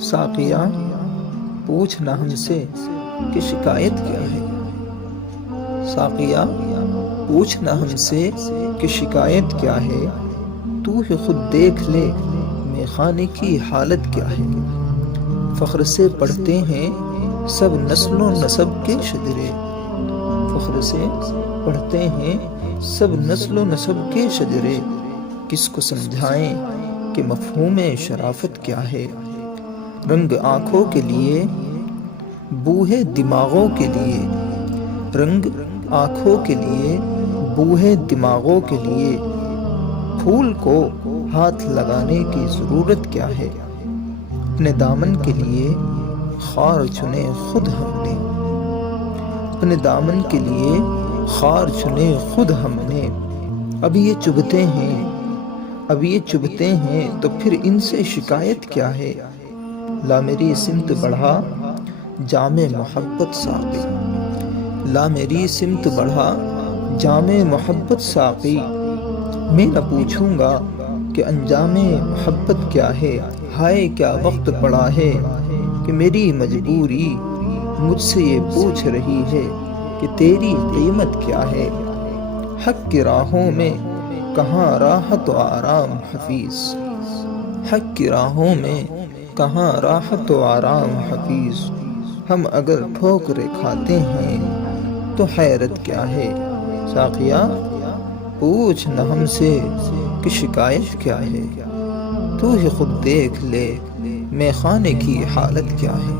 ساقیہ پوچھنا ہم سے کہ شکایت کیا ہے۔ ساقیہ پوچھنا ہم سے کہ شکایت کیا ہے، تو ہی خود دیکھ لے میخانے کی حالت کیا ہے۔ فخر سے پڑھتے ہیں سب نسل و نسب کے شجرے، فخر سے پڑھتے ہیں سب نسل و نسب کے شجرے، کس کو سمجھائیں کہ مفہوم شرافت کیا ہے۔ رنگ آنکھوں کے لیے بوہے دماغوں کے لیے، رنگ آنکھوں کے لیے بوہے دماغوں کے لیے، پھول کو ہاتھ لگانے کی ضرورت کیا ہے۔ اپنے دامن کے لیے خار چنے خود ہم نے، اپنے دامن کے لیے خار چنے خود ہم نے، اب یہ چبھتے ہیں، اب یہ چبھتے ہیں تو پھر ان سے شکایت کیا ہے۔ لا میری سمت بڑھا جام محبت ساقی، لا میری سمت بڑھا جام محبت ساقی، میں نہ پوچھوں گا کہ انجام محبت کیا ہے۔ ہائے کیا وقت پڑا ہے کہ میری مجبوری مجھ سے یہ پوچھ رہی ہے کہ تیری قیمت کیا ہے۔ حق کی راہوں میں کہاں راحت و آرام حفیظ، حق کی راہوں میں کہاں راحت و آرام حفیظ، ہم اگر ٹھوکریں کھاتے ہیں تو حیرت کیا ہے۔ ساقیہ پوچھ نہ ہم سے کہ شکایت کیا ہے، تو ہی خود دیکھ لے میخانے کی حالت کیا ہے۔